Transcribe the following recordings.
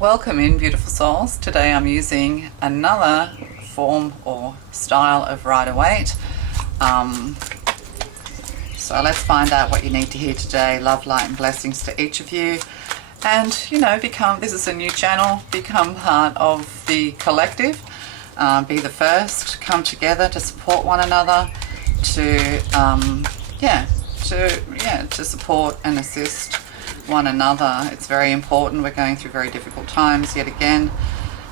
Welcome in, beautiful souls. Today I'm using another form or style of Waite. So let's find out what you need to hear today. Love, light and blessings to each of you. And, this is a new channel, become part of the collective. Be the first, come together to support one another, to support and assist one another. It's very important. We're going through very difficult times yet again.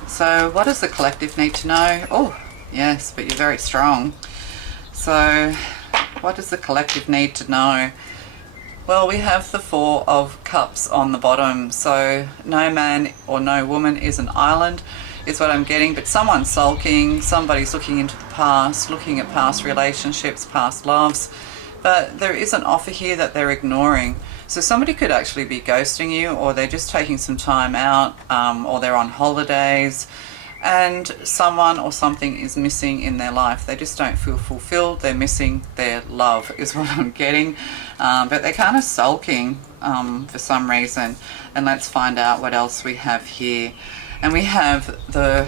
So what does the collective need to know? Oh, yes, but you're very strong. So what does the collective need to know? Well, we have the Four of Cups on the bottom. So no man or no woman is an island, is what I'm getting. But someone's sulking, somebody's looking into the past, looking at past relationships, past loves. But there is an offer here that they're ignoring. So somebody could actually be ghosting you, or they're just taking some time out, or they're on holidays, and someone or something is missing in their life. They just don't feel fulfilled. They're missing their love is what I'm getting. But they're kind of sulking for some reason. And let's find out what else we have here. And we have the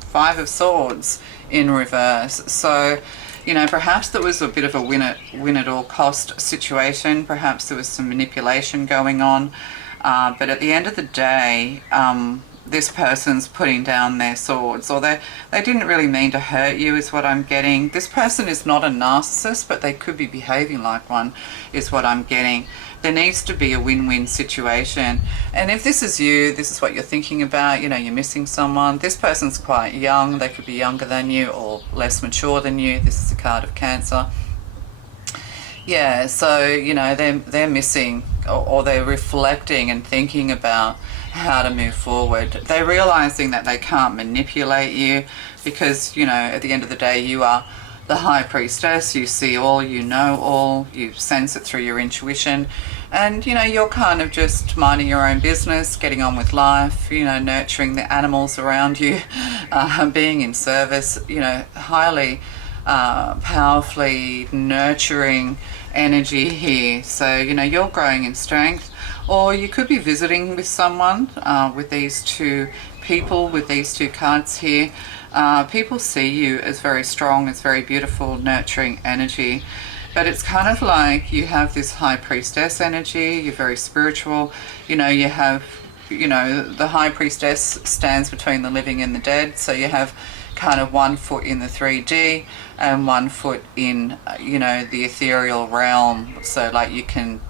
Five of Swords in reverse. So perhaps there was a bit of a win at all cost situation. Perhaps there was some manipulation going on. But at the end of the day, this person's putting down their swords, or they didn't really mean to hurt you is what I'm getting. This person is not a narcissist, but they could be behaving like one is what I'm getting. There needs to be a win-win situation. And if this is you, this is what you're thinking about, you're missing someone. This person's quite young. They could be younger than you or less mature than you. This is a card of Cancer. Yeah, so, they're missing, or they're reflecting and thinking about how to move forward. They're realizing that they can't manipulate you because, at the end of the day, you are the High Priestess. You see all, you know all, you sense it through your intuition, and you're kind of just minding your own business, getting on with life, nurturing the animals around you, being in service, highly powerfully nurturing energy here. So you're growing in strength, or you could be visiting with someone with these two people, with these two cards here. People see you as very strong, as very beautiful, nurturing energy. But it's kind of like you have this High Priestess energy. You're very spiritual. You have, the High Priestess stands between the living and the dead. So you have kind of 1 foot in the 3D and 1 foot in, the ethereal realm. So like you can,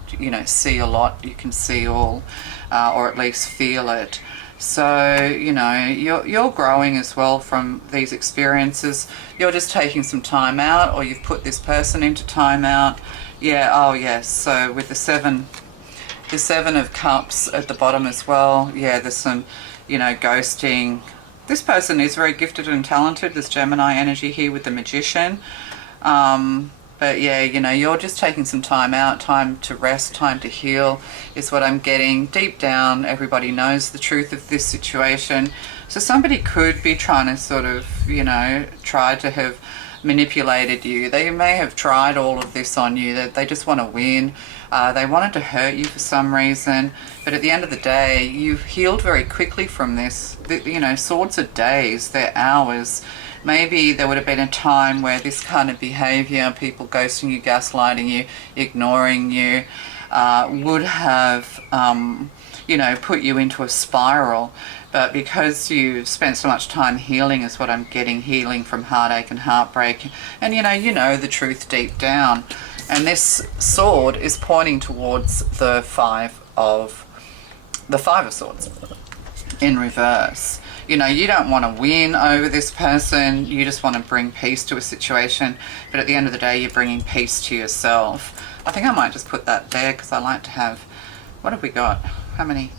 see a lot, you can see all, or at least feel it. So, you're growing as well from these experiences. You're just taking some time out, or you've put this person into time out. Yeah, oh yes. So with the Seven of Cups at the bottom as well. Yeah, there's some, ghosting. This person is very gifted and talented. There's Gemini energy here with the Magician. But yeah, you're just taking some time out, time to rest, time to heal is what I'm getting. Deep down, everybody knows the truth of this situation. So somebody could be trying to sort of, try to have manipulated you. They may have tried all of this on you, that they just want to win. They wanted to hurt you for some reason. But at the end of the day, you've healed very quickly from this. Swords are days, they're hours. Maybe there would have been a time where this kind of behavior, people ghosting you, gaslighting you, ignoring you, would have, put you into a spiral. But because you spent so much time healing is what I'm getting, healing from heartache and heartbreak. And you know the truth deep down. And this sword is pointing towards the Five of Swords in reverse. You don't want to win over this person. You just want to bring peace to a situation. But at the end of the day, you're bringing peace to yourself. I think I might just put that there because I like to have... What have we got? How many?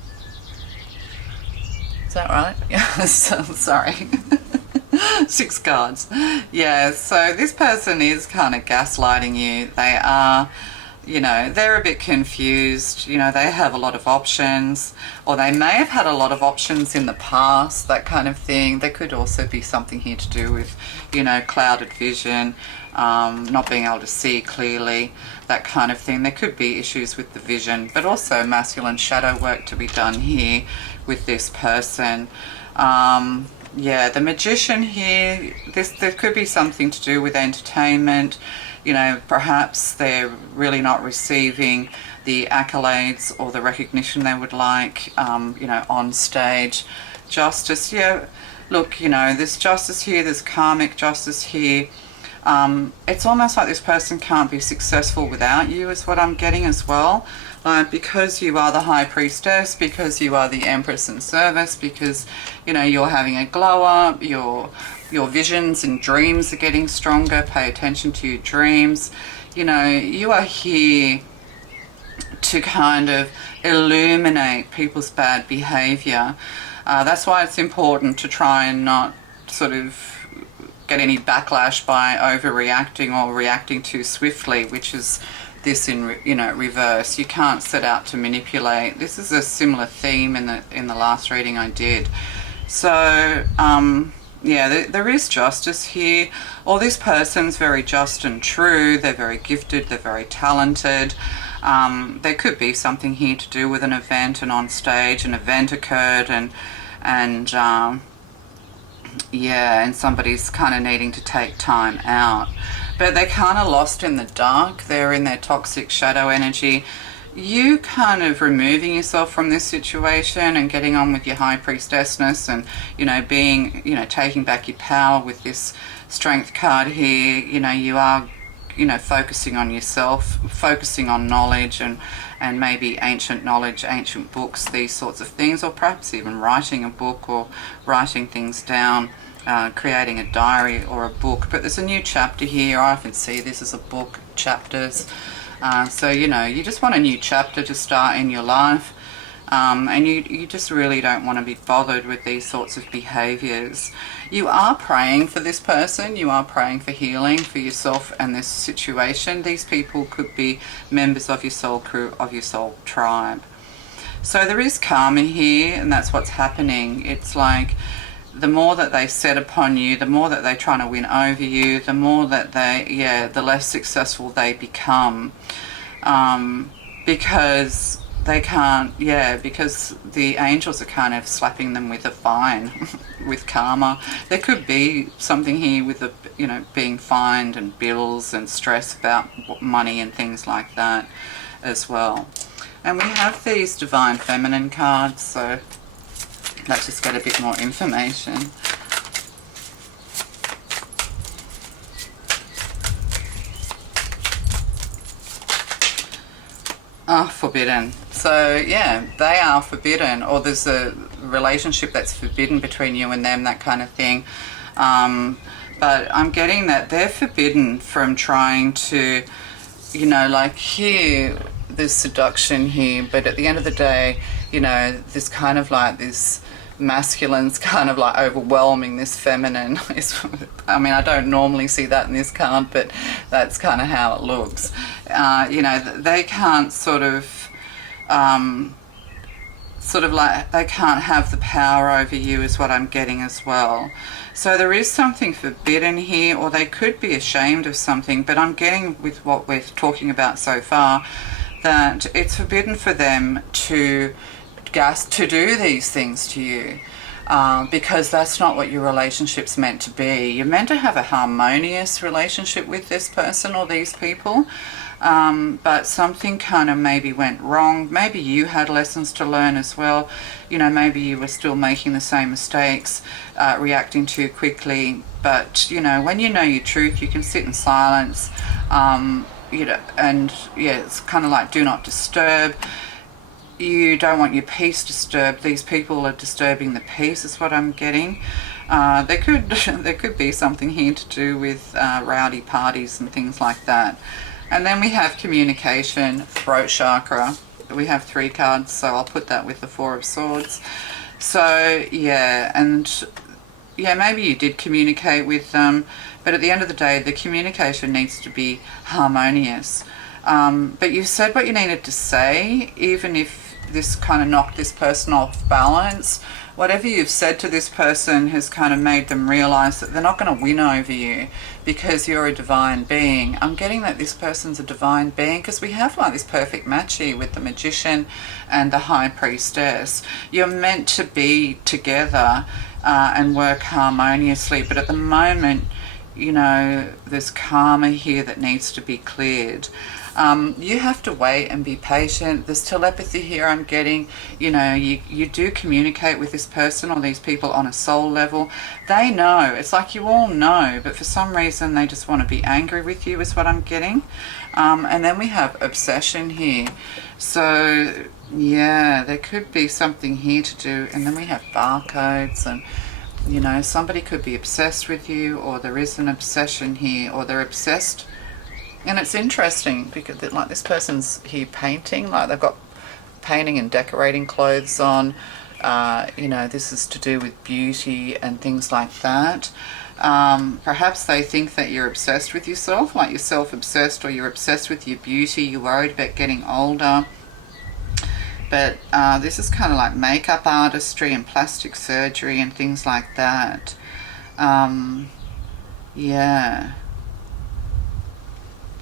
Is that right? Yeah, sorry. 6 cards. Yeah, so this person is kind of gaslighting you. They are you know, they're a bit confused. You know, they have a lot of options, or they may have had a lot of options in the past, that kind of thing. There could also be something here to do with, you know, clouded vision, not being able to see clearly, that kind of thing. There could be issues with the vision, but also masculine shadow work to be done here with this person. Yeah, the Magician here, there could be something to do with entertainment. You know, perhaps they're really not receiving the accolades or the recognition they would like, you know, on stage. Justice, yeah, look, you know, there's justice here, there's karmic justice here. It's almost like this person can't be successful without you, is what I'm getting as well. Because you are the High Priestess, because you are the Empress in service, because, you know, you're having a glow up, your visions and dreams are getting stronger. Pay attention to your dreams. You know, you are here to kind of illuminate people's bad behavior. That's why it's important to try and not sort of get any backlash by overreacting or reacting too swiftly, which is this in, you know, reverse. You can't set out to manipulate. This is a similar theme in the last reading I did. So yeah, there is justice here. Or this person's very just and true. They're very gifted. They're very talented. There could be something here to do with an event, and on stage an event occurred, and yeah, and somebody's kind of needing to take time out. But they're kind of lost in the dark. They're in their toxic shadow energy. You kind of removing yourself from this situation and getting on with your High Priestessness, and, you know, being, you know, taking back your power with this Strength card here. You know, you are, you know, focusing on yourself, focusing on knowledge, and maybe ancient knowledge, ancient books, these sorts of things, or perhaps even writing a book or writing things down. Creating a diary or a book. But there's a new chapter here. I often see this as a book, chapters. So, you know, you just want a new chapter to start in your life. And you just really don't want to be bothered with these sorts of behaviors. You are praying for this person. You are praying for healing for yourself and this situation. These people could be members of your soul crew, of your soul tribe. So there is karma here, and that's what's happening. It's like, the more that they set upon you, the more that they're trying to win over you, the more that the less successful they become. Because they can't, because the angels are kind of slapping them with a fine, with karma. There could be something here with, you know, being fined and bills and stress about money and things like that as well. And we have these Divine Feminine cards, so let's just get a bit more information. Oh, forbidden. So, yeah, they are forbidden, or there's a relationship that's forbidden between you and them, that kind of thing. But I'm getting that they're forbidden from trying to, you know, like here, there's seduction here, but at the end of the day, you know, there's kind of like this masculine's kind of like overwhelming this feminine. I mean, I don't normally see that in this card, but that's kind of how it looks. You know, they can't sort of like, they can't have the power over you, is what I'm getting as well. So there is something forbidden here, or they could be ashamed of something, but I'm getting, with what we're talking about so far, that it's forbidden for them to do these things to you, because that's not what your relationship's meant to be. You're meant to have a harmonious relationship with this person or these people, but something kind of maybe went wrong. Maybe you had lessons to learn as well. You know, maybe you were still making the same mistakes, reacting too quickly. But, you know, when you know your truth, you can sit in silence, you know, and yeah, it's kind of like do not disturb. You don't want your peace disturbed. These people are disturbing the peace, is what I'm getting. There could be something here to do with rowdy parties and things like that. And then we have communication, throat chakra. We have 3 cards, so I'll put that with the 4 of Swords. So yeah, and yeah, maybe you did communicate with them, but at the end of the day, the communication needs to be harmonious. But you said what you needed to say, even if this kind of knocked this person off balance. Whatever you've said to this person has kind of made them realize that they're not going to win over you because you're a divine being. I'm getting that this person's a divine being because we have like this perfect match here with the Magician and the High Priestess. You're meant to be together and work harmoniously, but at the moment, you know, there's karma here that needs to be cleared. You have to wait and be patient. There's telepathy here I'm getting. You know, you do communicate with this person or these people on a soul level. They know. It's like you all know, but for some reason they just want to be angry with you is what I'm getting. And then we have obsession here. So, yeah, there could be something here to do. And then we have barcodes and, you know, somebody could be obsessed with you, or there is an obsession here, or they're obsessed. And it's interesting because like this person's here painting, like they've got painting and decorating clothes on. You know, this is to do with beauty and things like that. Perhaps they think that you're obsessed with yourself, like you're self-obsessed, or you're obsessed with your beauty, you're worried about getting older. But this is kind of like makeup artistry and plastic surgery and things like that. Yeah.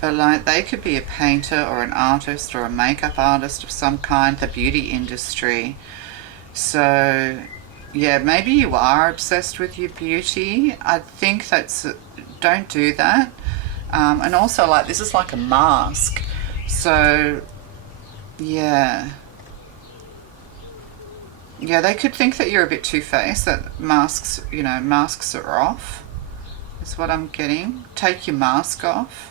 But like they could be a painter or an artist or a makeup artist of some kind, the beauty industry. So yeah, maybe you are obsessed with your beauty. I think don't do that. And also like this is like a mask. So yeah. Yeah, they could think that you're a bit two-faced, that masks, you know, masks are off. Is what I'm getting. Take your mask off.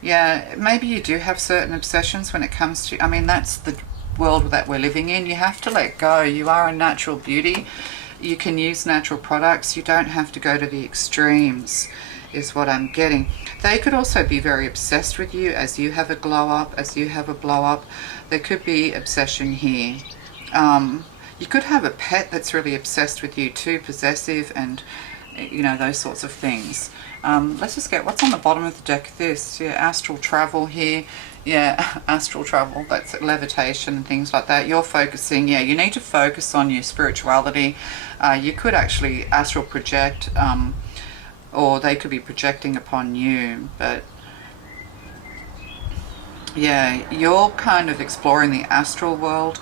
Yeah, maybe you do have certain obsessions when it comes to, I mean, that's the world that we're living in. You have to let go. You are a natural beauty. You can use natural products. You don't have to go to the extremes, is what I'm getting. They could also be very obsessed with you as you have a glow up, as you have a blow up. There could be obsession here. You could have a pet that's really obsessed with you too, possessive and, you know, those sorts of things. Let's just get what's on the bottom of the deck. This, yeah, astral travel here. Yeah, astral travel, that's levitation and things like that. You're focusing, yeah, you need to focus on your spirituality. You could actually astral project, or they could be projecting upon you, but yeah, you're kind of exploring the astral world.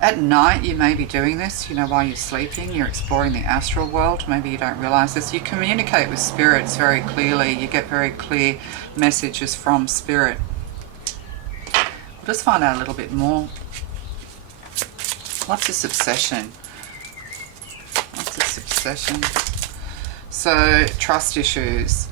At night you may be doing this, you know, while you're sleeping, you're exploring the astral world. Maybe you don't realize this. You communicate with spirits very clearly. You get very clear messages from spirit. We'll just find out a little bit more. What's this obsession? What's this obsession? So, trust issues.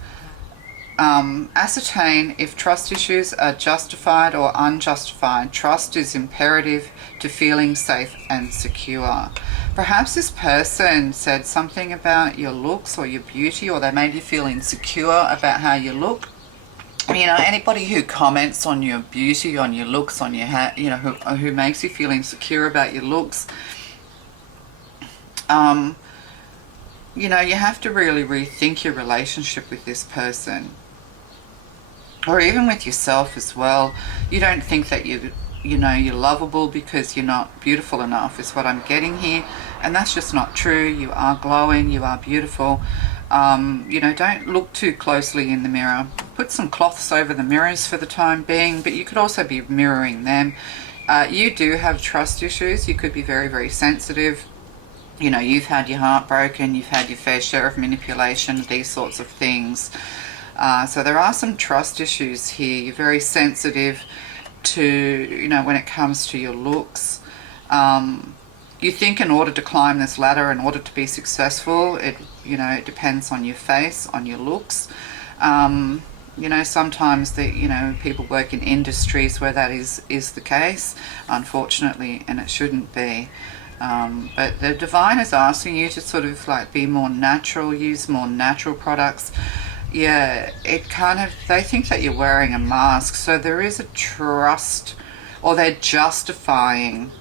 Ascertain if trust issues are justified or unjustified. Trust is imperative to feeling safe and secure. Perhaps this person said something about your looks or your beauty, or they made you feel insecure about how you look. You know, anybody who comments on your beauty, on your looks, on your hair, you know, who makes you feel insecure about your looks, you know, you have to really rethink your relationship with this person. Or even with yourself as well. You don't think that you're lovable because you're not beautiful enough, is what I'm getting here. And that's just not true. You are glowing, you are beautiful. You know, don't look too closely in the mirror. Put some cloths over the mirrors for the time being, but you could also be mirroring them. You do have trust issues. You could be very, very sensitive. You know, you've had your heart broken, you've had your fair share of manipulation, these sorts of things. So there are some trust issues here. You're very sensitive to, you know, when it comes to your looks. You think in order to climb this ladder, in order to be successful, it depends on your face, on your looks. You know, sometimes people work in industries where that is the case, unfortunately, and it shouldn't be. But the divine is asking you to sort of like be more natural, use more natural products. Yeah, they think that you're wearing a mask, so there is a trust, or they're justifying,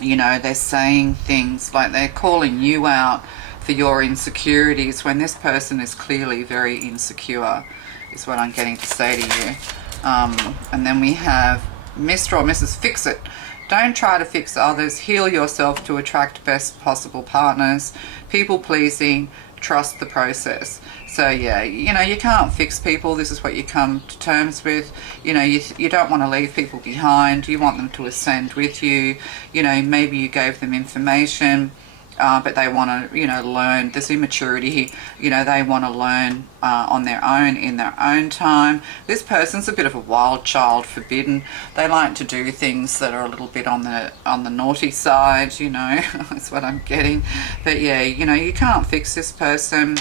you know, they're saying things like they're calling you out for your insecurities when this person is clearly very insecure, is what I'm getting to say to you. And then we have Mr. or Mrs. Fix It. Don't try to fix others. Heal yourself to attract best possible partners. People pleasing. Trust the process. So yeah, you know, you can't fix people. This is what you come to terms with. You know, you don't want to leave people behind. You want them to ascend with you. You know, maybe you gave them information, but they want to, you know, learn. There's immaturity here. You know, they want to learn on their own, in their own time. This person's a bit of a wild child, forbidden. They like to do things that are a little bit on the naughty side, you know. That's what I'm getting. But yeah, you know, you can't fix this person.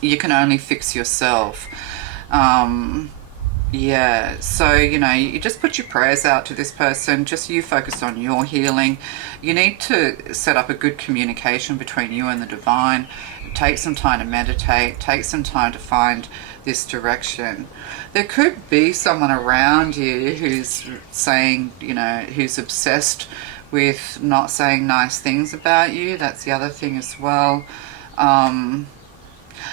You can only fix yourself. Yeah, so, you know, you just put your prayers out to this person. Just you focus on your healing. You need to set up a good communication between you and the divine. Take some time to meditate. Take some time to find this direction. There could be someone around you who's saying, you know, who's obsessed with not saying nice things about you. That's the other thing as well.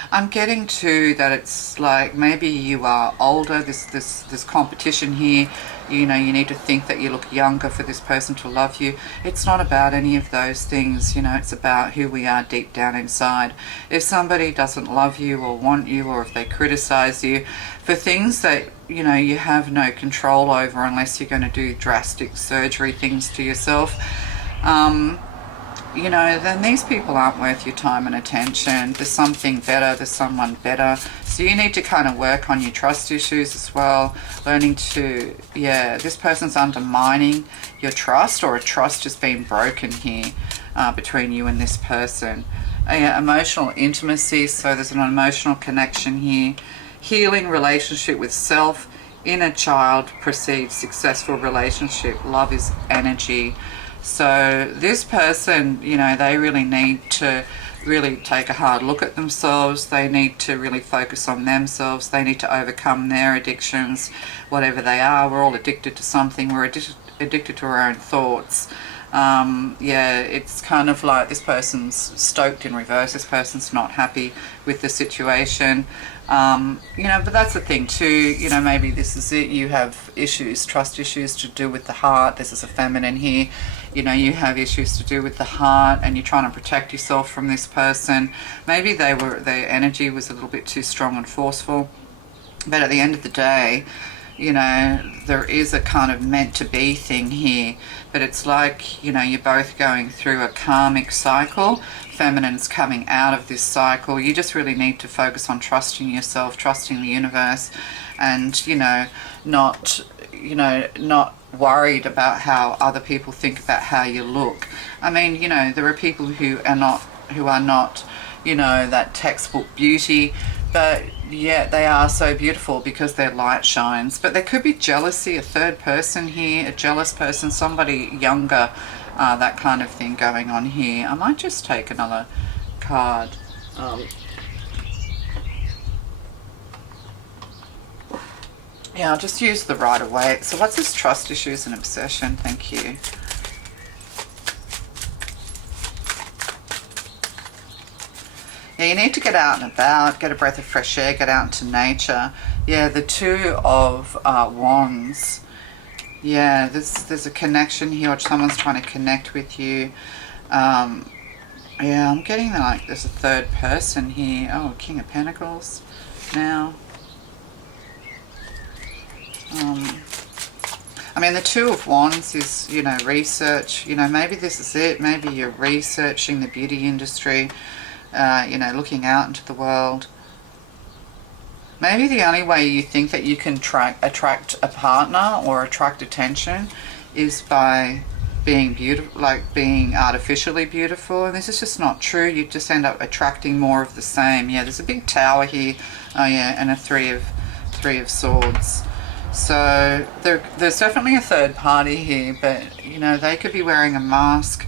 I'm getting to that it's like maybe you are older, this competition here, you know, you need to think that you look younger for this person to love you. It's not about any of those things, you know, it's about who we are deep down inside. If somebody doesn't love you or want you, or if they criticize you for things that, you know, you have no control over unless you're going to do drastic surgery things to yourself, you know, then these people aren't worth your time and attention. There's something better, there's someone better. So you need to kind of work on your trust issues as well. Learning to, yeah, this person's undermining your trust, or a trust has been broken here between you and this person. Emotional intimacy, so there's an emotional connection here. Healing relationship with self. Inner child precedes successful relationship. Love is energy. So this person, you know, they really need to really take a hard look at themselves. They need to really focus on themselves. They need to overcome their addictions, whatever they are. We're all addicted to something. We're addicted to our own thoughts. Yeah, it's kind of like this person's stoked in reverse. This person's not happy with the situation. You know, but that's the thing too, you know, maybe this is it. You have issues, trust issues to do with the heart. This is a feminine here. You know, you have issues to do with the heart, and you're trying to protect yourself from this person. Maybe their energy was a little bit too strong and forceful. But at the end of the day, you know, there is a kind of meant to be thing here. But it's like, you know, you're both going through a karmic cycle. Feminine's coming out of this cycle. You just really need to focus on trusting yourself, trusting the universe, and, you know, not worried about how other people think about how you look. I mean, you know, there are people who are not, you know, that textbook beauty, but yet they are so beautiful because their light shines. But there could be jealousy, a third person here, a jealous person, somebody younger, that kind of thing going on here. I might just take another card. Yeah, I'll just use the Rider-Waite. So what's this trust issues and obsession? Thank you. Yeah, you need to get out and about, get a breath of fresh air, get out into nature. Yeah, the Two of Wands. Yeah, there's a connection here, or someone's trying to connect with you. Yeah, I'm getting like there's a third person here. Oh, King of Pentacles now. I mean, the Two of Wands is, you know, research. You know, maybe this is it. Maybe you're researching the beauty industry, you know, looking out into the world. Maybe the only way you think that you can attract a partner or attract attention is by being beautiful, like being artificially beautiful. And this is just not true. You just end up attracting more of the same. Yeah, there's a big Tower here. Oh yeah, and a Three of Swords. So there's definitely a third party here, but, you know, they could be wearing a mask.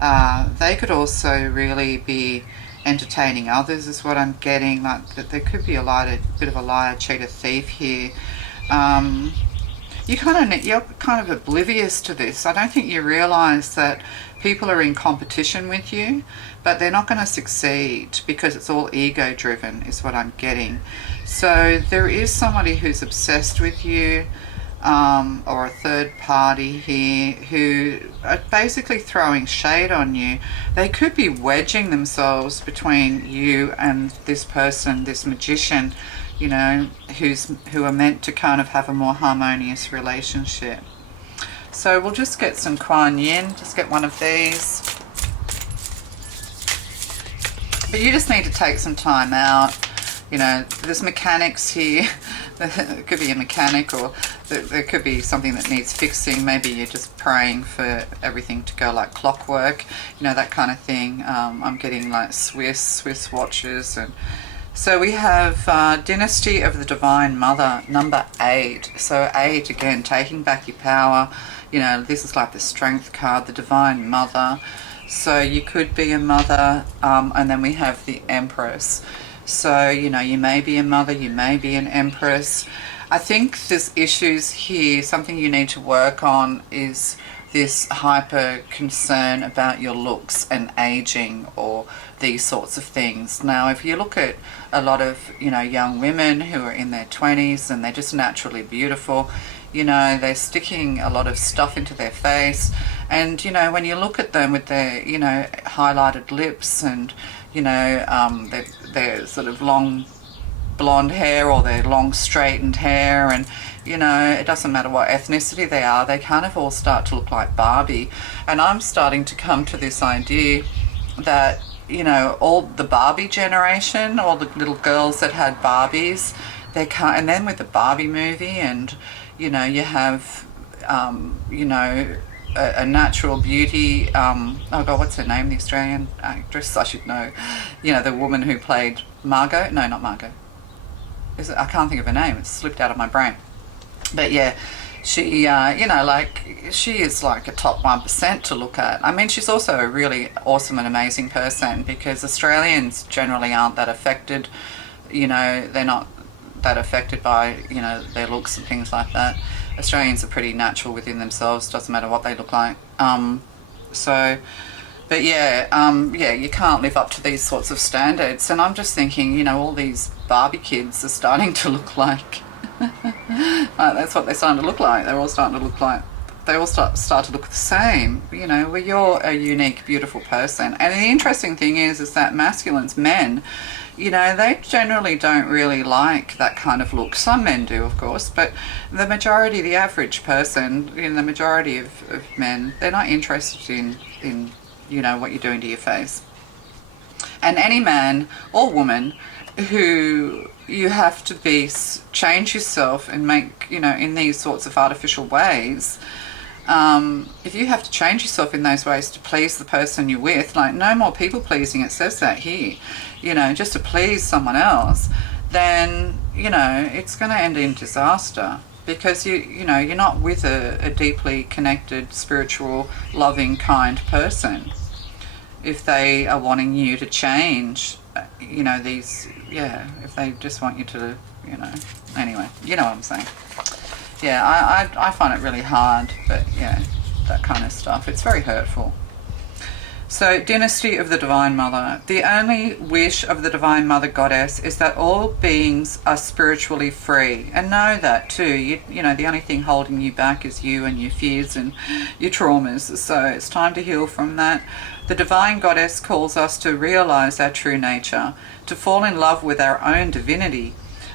They could also really be entertaining others, is what I'm getting. Like that there could be a bit of a liar, cheater, thief here. You you're kind of oblivious to this. I don't think you realize that people are in competition with you, but they're not going to succeed because it's all ego driven, is what I'm getting. So there is somebody who's obsessed with you, or a third party here who are basically throwing shade on you. They could be wedging themselves between you and this person, this magician, you know, who are meant to kind of have a more harmonious relationship. So we'll just get some Kuan Yin, just get one of these. But you just need to take some time out. You know, there's mechanics here. It could be a mechanic, or there could be something that needs fixing. Maybe you're just praying for everything to go like clockwork, you know, that kind of thing. I'm getting like Swiss watches. And so we have Dynasty of the Divine Mother, number 8. So 8, again, taking back your power. You know, this is like the Strength card, the Divine Mother. So you could be a mother, and then we have the Empress. So, you know, you may be a mother, you may be an empress. I think there's issues here. Something you need to work on is this hyper concern about your looks and aging, or these sorts of things. Now, if you look at a lot of, you know, young women who are in their 20s and they're just naturally beautiful, you know, they're sticking a lot of stuff into their face. And, you know, when you look at them with their, you know, highlighted lips and, you know, their sort of long blonde hair, or their long straightened hair, and, you know, it doesn't matter what ethnicity they are, they kind of all start to look like Barbie. And I'm starting to come to this idea that, you know, all the Barbie generation, all the little girls that had Barbies, they can't, and then with the Barbie movie, and, you know, you have, you know, a natural beauty, oh god, what's her name, the Australian actress, I should know, you know, the woman who played Margot, no, not Margot, I can't think of her name, it's slipped out of my brain, but yeah, she, you know, like, she is like a top 1% to look at. I mean, she's also a really awesome and amazing person, because Australians generally aren't that affected, you know, they're not that affected by, you know, their looks and things like that. Australians are pretty natural within themselves, doesn't matter what they look like. So, but yeah, yeah, you can't live up to these sorts of standards. And I'm just thinking, you know, all these Barbie kids are starting to look like, that's what they're starting to look like. They're all starting to look like, they all start to look the same. You know, well, you're a unique, beautiful person. And the interesting thing is that masculines, men, you know, they generally don't really like that kind of look. Some men do, of course, but the majority, the average person, you know, the majority of men, they're not interested in, you know, what you're doing to your face. And any man or woman who you have to change yourself and make, you know, in these sorts of artificial ways, if you have to change yourself in those ways to please the person you're with, like, no more people pleasing, it says that here, you know, just to please someone else, then, you know, it's going to end in disaster, because you know, you're not with a deeply connected, spiritual, loving, kind person if they are wanting you to change, you know, these, yeah, if they just want you to, you know, anyway, you know what I'm saying. Yeah, I find it really hard, but yeah, that kind of stuff, it's very hurtful. So, Dynasty of the Divine Mother. The only wish of the Divine Mother Goddess is that all beings are spiritually free. And know that too. You know, the only thing holding you back is you and your fears and your traumas. So it's time to heal from that. The Divine Goddess calls us to realize our true nature, to fall in love with our own divinity.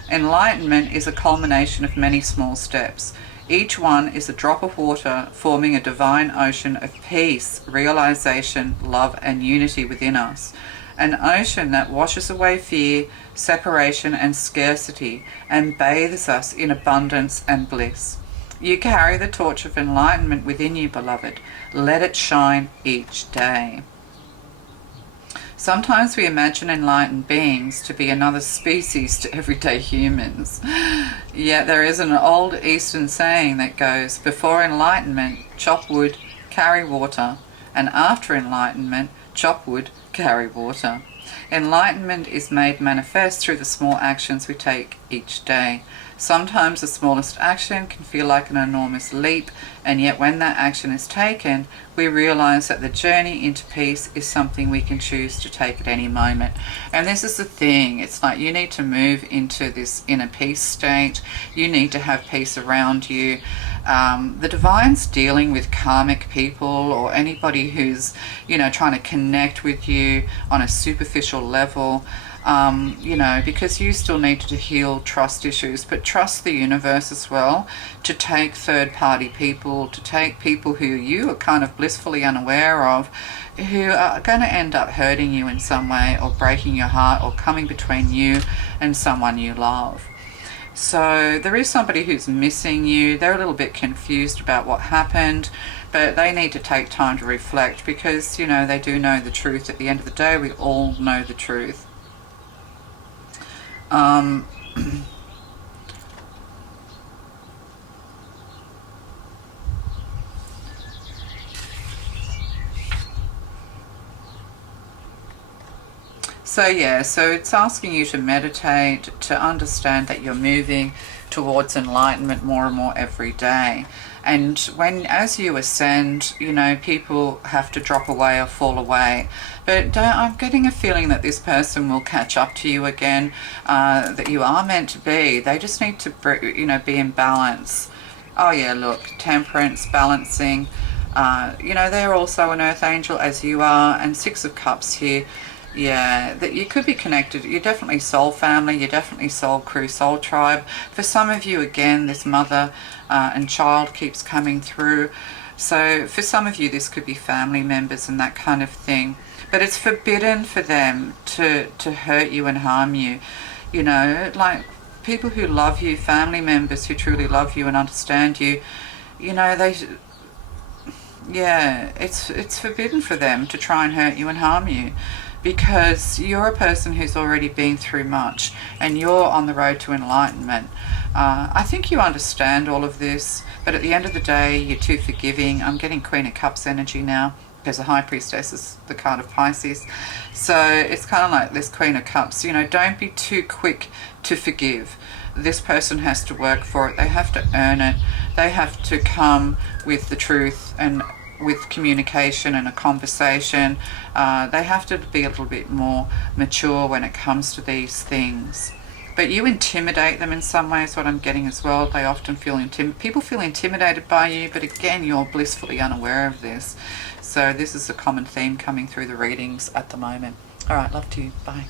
Enlightenment is a culmination of many small steps. Each one is a drop of water forming a divine ocean of peace, realization, love, and unity within us. An ocean that washes away fear, separation, and scarcity, and bathes us in abundance and bliss. You carry the torch of enlightenment within you, beloved. Let it shine each day. Sometimes we imagine enlightened beings to be another species to everyday humans. Yet there is an old Eastern saying that goes, before enlightenment, chop wood, carry water, and after enlightenment, chop wood, carry water. Enlightenment is made manifest through the small actions we take each day. Sometimes the smallest action can feel like an enormous leap, and yet when that action is taken, we realize that the journey into peace is something we can choose to take at any moment. And this is the thing, it's like you need to move into this inner peace state. You need to have peace around you. The divine's dealing with karmic people or anybody who's, trying to connect with you on a superficial level. Because you still need to heal trust issues, but trust the universe as well, to take third-party people, to take people who you are kind of blissfully unaware of, who are going to end up hurting you in some way or breaking your heart or coming between you and someone you love. So there is somebody who's missing you. They're a little bit confused about what happened, but they need to take time to reflect because, they do know the truth. At the end of the day, we all know the truth. So it's asking you to meditate, to understand that you're moving towards enlightenment more and more every day. And as you ascend, people have to drop away or fall away. But I'm getting a feeling that this person will catch up to you again, that you are meant to be. They just need to, be in balance. Oh yeah, look, temperance, balancing. They're also an earth angel as you are, and Six of Cups here. Yeah, that you could be connected. You're definitely soul family. You're definitely soul crew, soul tribe. For some of you, again, this mother and child keeps coming through. So for some of you, this could be family members and that kind of thing. But it's forbidden for them to hurt you and harm you. Like people who love you, family members who truly love you and understand you, it's forbidden for them to try and hurt you and harm you. Because you're a person who's already been through much and you're on the road to enlightenment. I think you understand all of this, but at the end of the day, you're too forgiving. I'm getting Queen of Cups energy now because the High Priestess is the card of Pisces. So it's kind of like this Queen of Cups. Don't be too quick to forgive. This person has to work for it. They have to earn it. They have to come with the truth and with communication and a conversation. They have to be a little bit more mature when it comes to these things. But you intimidate them in some ways, what I'm getting as well. They often feel people feel intimidated by you, but again, you're blissfully unaware of this. So this is a common theme coming through the readings at the moment. All right, love to you. Bye.